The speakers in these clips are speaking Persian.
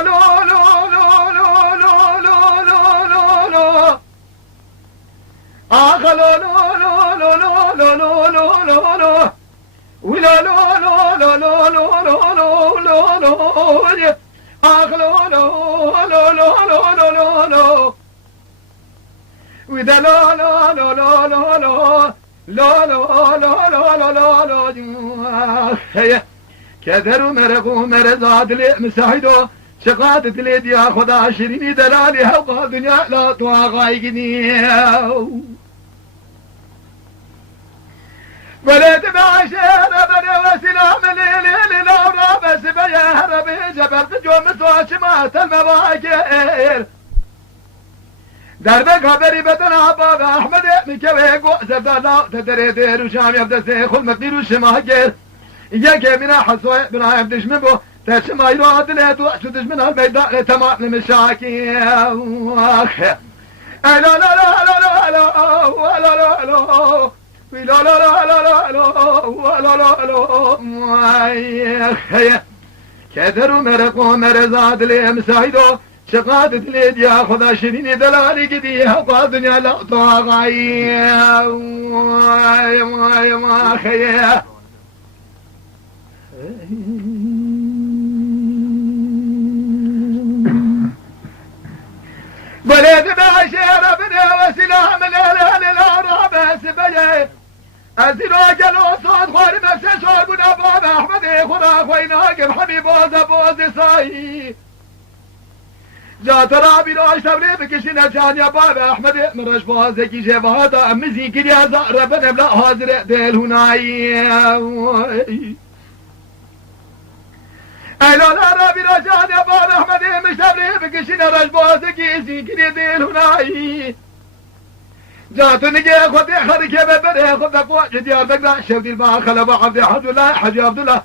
لو لو لو لو لو لو لو لو لو آخ لو لو لو لو لو لو لو لو لو ولا لو لو لو لو لو لو لو لو لو آخ لو لو لو لو لو لو لو لو وإذا لا لا لا لا لا لا لا لا لا لا لا لا لا كدر ومرق ومرزاد لي مساعدو شقادت لي يا خدا شريني دلالي هوقا دنيا لا تواغايقني ولد بعشير بني وسلام ليلي لا رابس بيا ربي جبرت جومت واشمات المواكير دربك خبري بدن عباد احمد مكوي قوزر دالا تدري دير وشام يبدا سيخل مدير وشماكير ياك من حسوي بنا يبدش من بو تشما يرو عدلت وشدش من الميدان تمام المشاكل لا لا لا لا لا لا لا لا لا لا لا لا لا لا لا كدر ومرق ومرزاد لي مساعدو شقادت لي يا خدا شريني دلالي قديها وقال دنيا لا طاغي ما خيه بلد بعشير بني وسلام لا رابس بجي أزلوا جلوا صوت خوري مسا شور بنا بابا أحمدي خدا خويناك حبيب بوز صاي جات رابي راش تبري بكشنا جان يا بابا أحمدي مرش بوزكي جبهاتا أمزي كريا زهر بنم لا حاضر ديل هناي لا لا رابي راجان يا بابا أحمدي مش تبري بكشنا رش بوزكي زي كريا ديل هناي جات نجي خذي خركي ببري خذ قوة ديار بقرا شوتي الباخلة بعبد عبد الله حجي عبد الله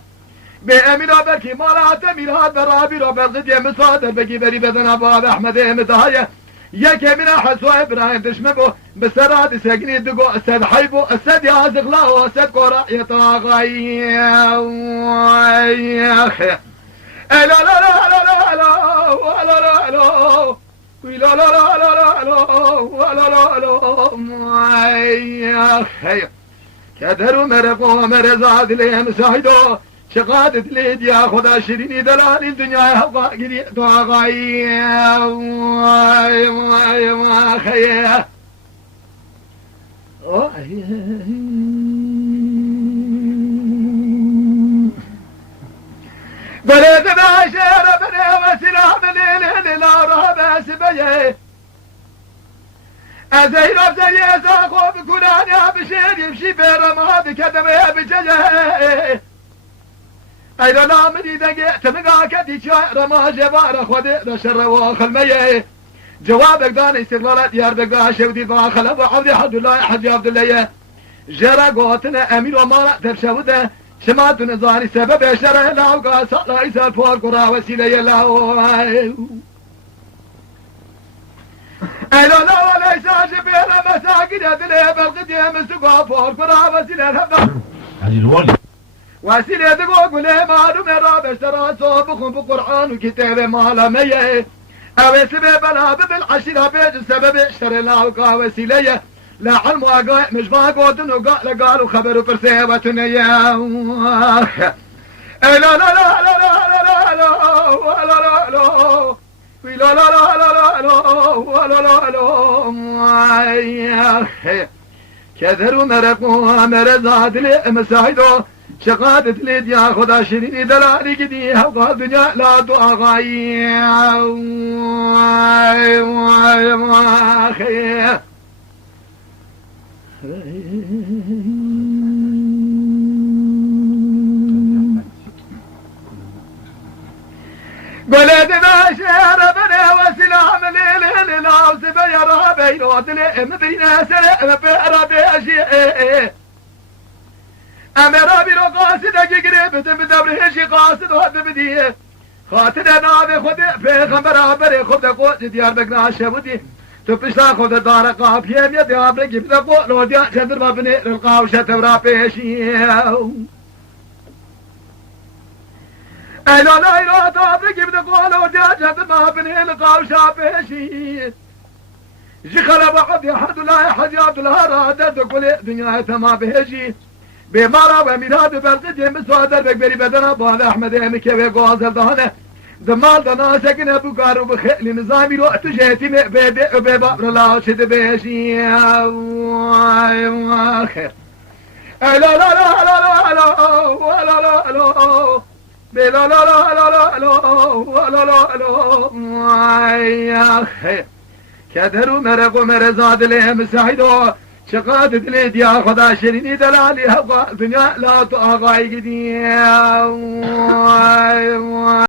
بأمير بكي مرات أمير هذا رابي ربع الغدية مصادر بكي بري بدن أبواب أحمد متهاية ياك من حسوا إبراهيم دشمبو بسراد ساقني دقو أسد حيبو أسد يا زغلاو أسد قرا يطاغي يا أخي لا لا لا لا لا لا لا لا لا لا لا لا لا لا لا يا أخي كدر ومرق ومرزاد لي مساعدو شقادت لي يا خدا شريني دلالي الدنيا هبقى قريء طاغي ما خيه بلد بعشير بني وسلام ليلي لا رابس بيه أزير أبزي يساقو بكراني بشير يمشي بيرما بكدمي بجيه أيضا لا مني دقيت مقاك ديشا رما جبار خودي رشر واخل ميه جوابك داني استغلالات ديار بقا شودي باخل أبو عبد حد الله حد عبد الله جرى قوتنا أمير ومالا تبشوده شمات نظاري سبب شرع لا وقاس الله يسال فوق قرى وسيلة لا أنا لا ولا يساجب بين مساكن أدنى بالقديم مسقى فوق قرى وسيلة الهبة علي الولي وسيلة دقوق وليه معلوم راب اشترى صوبكم بقرآن وكتاب مالا ميه أو سبب لا بالعشرة بيج سبب اشترى لا وقا وسيلة لا علم وقا مش باقود وقال قالوا خبروا فرسيوة نيا لا لا لا لا لا لا لا لا لا لا لا لا لا لا لا كذر ومرق ومرزاد لي مساعدو شقادت لي يا خدا شريني دلالي قديها وقال دنيا لا تواغي ما خيه قلت باشر بني وسلام ليلي لا وسبي رابي روتلي مدينة سلام بيرابي أشياء أمي رابي رو قاصدك قريب بدبرهشي قاصد وهد بديه خاطر نابي خد بيغمبر عبري خد قوت ديار بقنا شبودي تبشتا خد دار قافية ميدي عبري بدا قوت لو ديار شدر مبني للقاوشة تورابي أشياء لا لا لا تعبك بدك قولوا جاج شافشي جخل بعض يحد لا حجاب الهرادة كل دنيا تما بهجي بمارا وميلاد برقد مسوادر بكبري بدنا بال احمد مكي وغازل دهنه دمال دنا سكن ابو قارو بخيل نظامي لو تجيتي ببابر لا شد بهجي واي واخر لا لا لا لا لا لا لا لا لا لا لا لا لا لا لا لا لا يا اخي كدروا مرق ومرزاد لهم سعيدو شقاد دليد يا خدا شريني دلالي هبا دنيا لا تغاي قديم